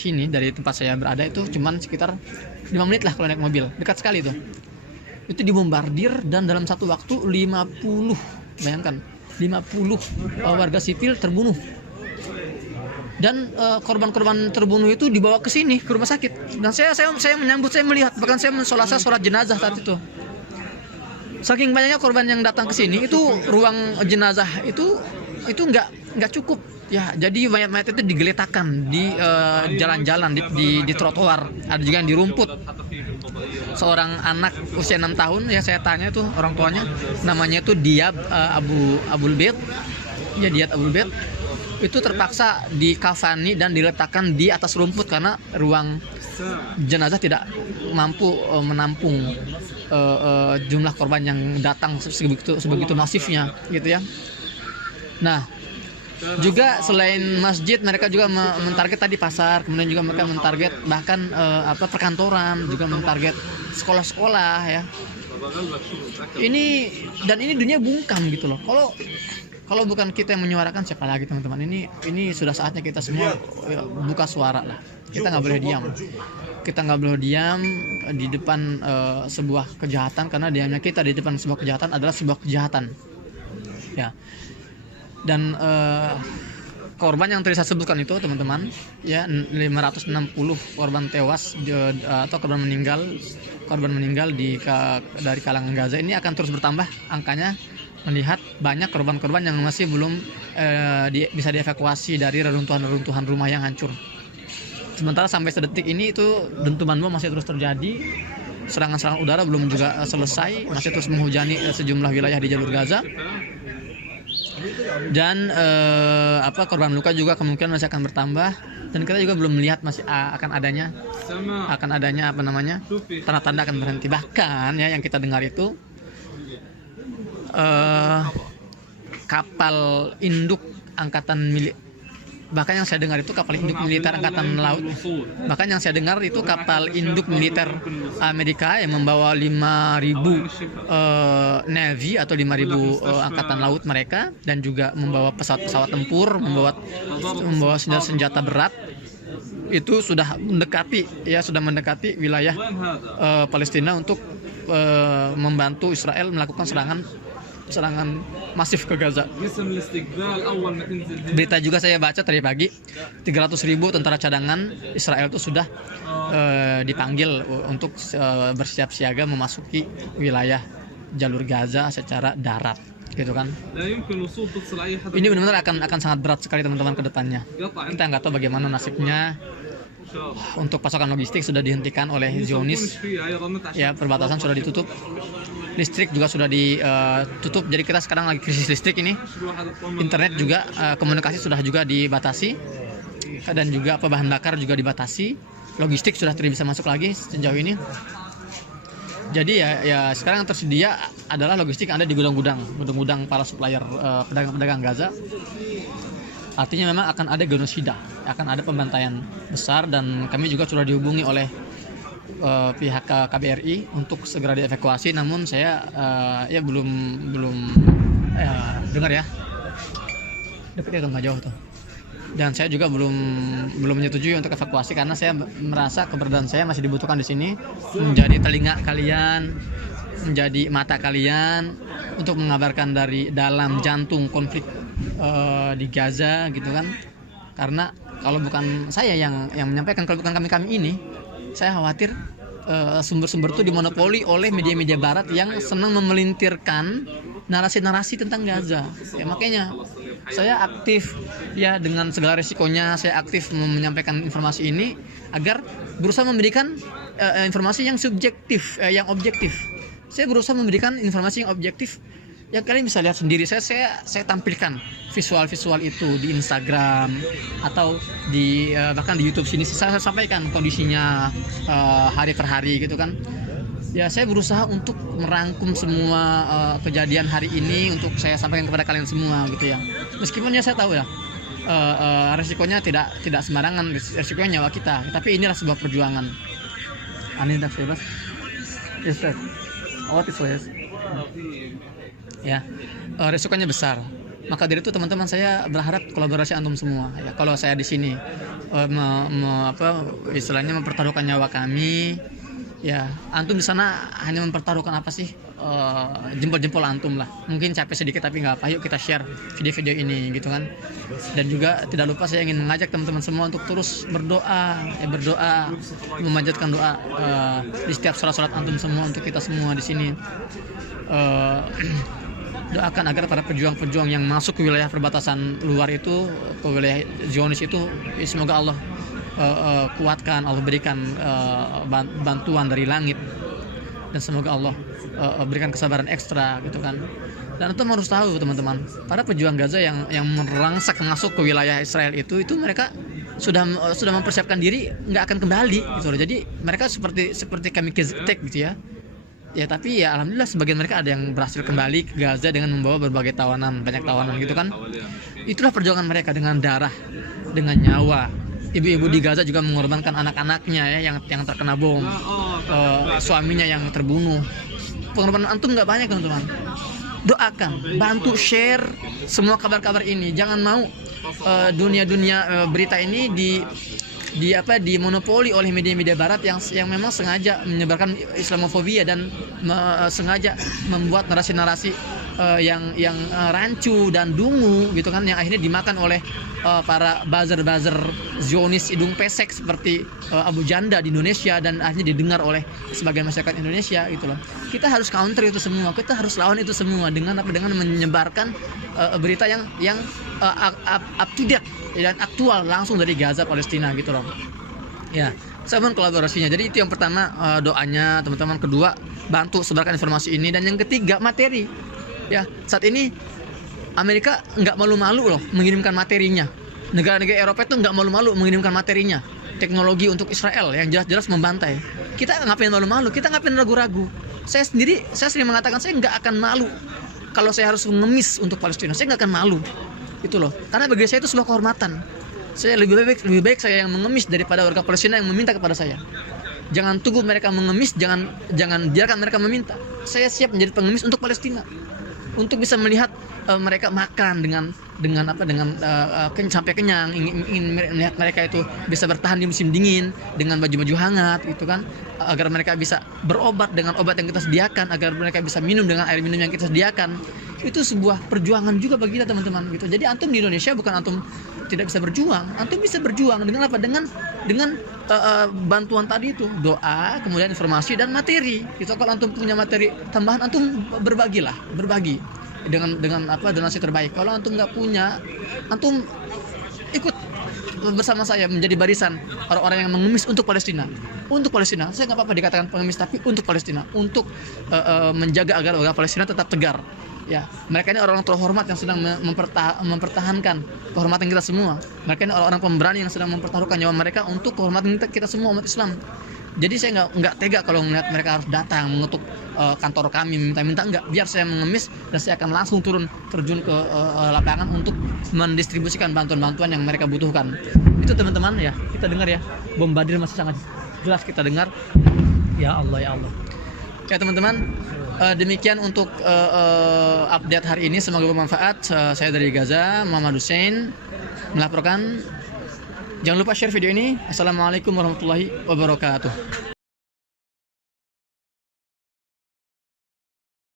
sini, dari tempat saya berada itu cuman sekitar 5 menit lah kalau naik mobil, dekat sekali tuh. Itu dibombardir dan dalam satu waktu 50, bayangkan 50 warga sipil terbunuh. Dan korban-korban terbunuh itu dibawa ke sini, ke rumah sakit. Dan saya menyambut, saya melihat, bahkan saya sholat jenazah saat itu. Saking banyaknya korban yang datang ke sini, itu ruang jenazah itu nggak cukup ya. Jadi mayat-mayat itu digeletakkan di jalan-jalan, di trotoar, ada juga yang di rumput. Seorang anak usia 6 tahun ya, saya tanya itu orang tuanya, namanya itu Diab Abul Bait ya, Diab Abul Bait, itu terpaksa dikafani dan diletakkan di atas rumput karena ruang jenazah tidak mampu menampung jumlah korban yang datang sebegitu masifnya gitu ya. Nah, juga selain masjid, mereka juga mentarget tadi pasar, kemudian juga mereka mentarget bahkan perkantoran, juga mentarget sekolah-sekolah ya. Ini dunia bungkam gitu loh. Kalau bukan kita yang menyuarakan, siapa lagi teman-teman? Ini sudah saatnya kita semua buka suara lah. Kita nggak boleh diam. Kita nggak boleh diam di depan sebuah kejahatan, karena diamnya kita di depan sebuah kejahatan adalah sebuah kejahatan. Ya. Dan korban yang tadi saya sebutkan itu teman-teman ya, 560 korban tewas atau korban meninggal dari kalangan Gaza ini akan terus bertambah angkanya, melihat banyak korban-korban yang masih belum bisa dievakuasi dari reruntuhan rumah yang hancur. Sementara sampai sedetik ini itu dentuman bom masih terus terjadi, serangan-serangan udara belum juga selesai, masih terus menghujani sejumlah wilayah di jalur Gaza. Dan korban luka juga kemungkinan masih akan bertambah, dan kita juga belum melihat masih akan adanya tanda-tanda akan berhenti. Bahkan ya, yang kita dengar itu kapal induk angkatan bahkan yang saya dengar itu kapal induk militer angkatan laut. Bahkan yang saya dengar itu kapal induk militer Amerika yang membawa 5.000 Navy atau 5.000 angkatan laut mereka, dan juga membawa pesawat-pesawat tempur, membawa senjata berat. Itu sudah mendekati wilayah Palestina untuk membantu Israel melakukan serangan masif ke Gaza. Berita juga saya baca tadi pagi, 300.000 tentara cadangan Israel itu sudah dipanggil untuk bersiap siaga memasuki wilayah jalur Gaza secara darat, gitu kan. Ini benar-benar akan sangat berat sekali teman-teman ke depannya. Kita nggak tahu bagaimana nasibnya. Untuk pasokan logistik sudah dihentikan oleh Zionis ya, perbatasan sudah ditutup, listrik juga sudah ditutup. Jadi kita sekarang lagi krisis listrik ini. Internet juga, komunikasi sudah juga dibatasi, dan juga bahan bakar juga dibatasi. Logistik sudah tidak bisa masuk lagi sejauh ini. Jadi ya sekarang yang tersedia adalah logistik yang ada di gudang-gudang para supplier, pedagang-pedagang Gaza. Artinya memang akan ada genosida, akan ada pembantaian besar, dan kami juga sudah dihubungi oleh pihak KBRI untuk segera dievakuasi. Namun saya belum dengar ya, dekat itu nggak jauh tuh. Dan saya juga belum menyetujui untuk evakuasi, karena saya merasa keberadaan saya masih dibutuhkan di sini, menjadi telinga kalian, menjadi mata kalian untuk mengabarkan dari dalam jantung konflik di Gaza, gitu kan. Karena kalau bukan saya yang menyampaikan, kalau bukan kami ini, saya khawatir sumber-sumber itu dimonopoli oleh media-media barat yang senang memelintirkan narasi-narasi tentang Gaza. Ya, makanya saya aktif ya, dengan segala risikonya saya aktif menyampaikan informasi ini agar berusaha memberikan informasi yang subjektif, yang objektif. Saya berusaha memberikan informasi yang objektif yang kalian bisa lihat sendiri. Saya tampilkan visual-visual itu di Instagram atau bahkan di YouTube sini. Saya sampaikan kondisinya hari per hari, gitu kan. Ya, saya berusaha untuk merangkum semua kejadian hari ini untuk saya sampaikan kepada kalian semua, gitu ya. Meskipun ya saya tahu ya resikonya tidak sembarangan, resikonya nyawa kita. Tapi inilah sebuah perjuangan. Aneh dah bebas. Yes, what is this? Ya, resikonya besar. Maka dari itu teman-teman, saya berharap kolaborasi antum semua ya. Kalau saya di sini istilahnya mempertaruhkan nyawa kami, ya antum di sana hanya mempertaruhkan apa sih, jempol-jempol antum lah. Mungkin capek sedikit tapi nggak apa, yuk kita share video-video ini gitu kan. Dan juga tidak lupa saya ingin mengajak teman-teman semua untuk terus berdoa, memanjatkan doa di setiap sholat antum semua, untuk kita semua di sini. Doakan agar para pejuang-pejuang yang masuk ke wilayah perbatasan luar itu, ke wilayah Zionis itu, semoga Allah kuatkan, Allah berikan bantuan dari langit, dan semoga Allah berikan kesabaran ekstra gitu kan. Dan itu harus tahu teman-teman, para pejuang Gaza yang merangsak masuk ke wilayah Israel itu mereka sudah mempersiapkan diri nggak akan kembali gitu loh. Jadi mereka seperti kamikaze attack gitu ya. Ya tapi ya alhamdulillah sebagian mereka ada yang berhasil kembali ke Gaza dengan membawa berbagai tawanan, banyak tawanan gitu kan. Itulah perjuangan mereka dengan darah, dengan nyawa. Ibu-ibu di Gaza juga mengorbankan anak-anaknya ya yang terkena bom, suaminya yang terbunuh. Pengorbanan antum nggak banyak teman-teman. Doakan, bantu share semua kabar-kabar ini. Jangan mau dunia berita ini dimonopoli oleh media-media barat yang memang sengaja menyebarkan Islamofobia dan sengaja membuat narasi-narasi yang rancu dan dungu gitu kan, yang akhirnya dimakan oleh para buzzer Zionis hidung pesek seperti Abu Janda di Indonesia, dan akhirnya didengar oleh sebagian masyarakat Indonesia gitu loh. Kita harus counter itu semua, kita harus lawan itu semua dengan menyebarkan berita yang up to date dan aktual langsung dari Gaza, Palestina gitu loh. Ya, saya mohon kolaborasinya. Jadi itu yang pertama, doanya teman-teman. Kedua, bantu sebarkan informasi ini. Dan yang ketiga, materi. Ya, saat ini Amerika nggak malu-malu loh mengirimkan materinya. Negara-negara Eropa itu nggak malu-malu mengirimkan materinya. Teknologi untuk Israel yang jelas-jelas membantai. Kita ngapain malu-malu? Kita ngapain ragu-ragu? Saya sering mengatakan saya nggak akan malu kalau saya harus mengemis untuk Palestina. Saya nggak akan malu. Itu loh, karena bagi saya itu sebuah kehormatan. Saya lebih baik saya yang mengemis daripada warga Palestina yang meminta kepada saya. Jangan tunggu mereka mengemis, jangan biarkan mereka meminta. Saya siap menjadi pengemis untuk Palestina, untuk bisa melihat mereka makan sampai kenyang, ingin melihat mereka itu bisa bertahan di musim dingin dengan baju-baju hangat gitu kan, agar mereka bisa berobat dengan obat yang kita sediakan, agar mereka bisa minum dengan air minum yang kita sediakan. Itu sebuah perjuangan juga bagi kita teman-teman gitu. Jadi antum di Indonesia bukan antum tidak bisa berjuang, antum bisa berjuang dengan apa? Dengan bantuan tadi itu, doa, kemudian informasi dan materi. Gitu. Kalau antum punya materi tambahan, antum berbagi dengan donasi terbaik. Kalau antum nggak punya, antum ikut bersama saya menjadi barisan orang-orang yang mengemis untuk Palestina. Untuk Palestina, saya nggak apa-apa dikatakan pengemis, tapi untuk Palestina, untuk menjaga agar warga Palestina tetap tegar. Ya, mereka ini orang-orang terhormat yang sedang mempertahankan kehormatan kita semua. Mereka ini orang-orang pemberani yang sedang mempertaruhkan nyawa mereka untuk kehormatan kita semua umat Islam. Jadi saya nggak tega kalau melihat mereka harus datang mengetuk kantor kami minta-minta. Enggak, biar saya mengemis dan saya akan langsung terjun ke lapangan untuk mendistribusikan bantuan-bantuan yang mereka butuhkan. Itu teman-teman ya, kita dengar ya, bombardir masih sangat jelas kita dengar. Ya Allah, ya Allah. Ya teman-teman, demikian untuk update hari ini, semoga bermanfaat. Saya dari Gaza, Muhammad Hussein melaporkan. Jangan lupa share video ini. Assalamualaikum warahmatullahi wabarakatuh.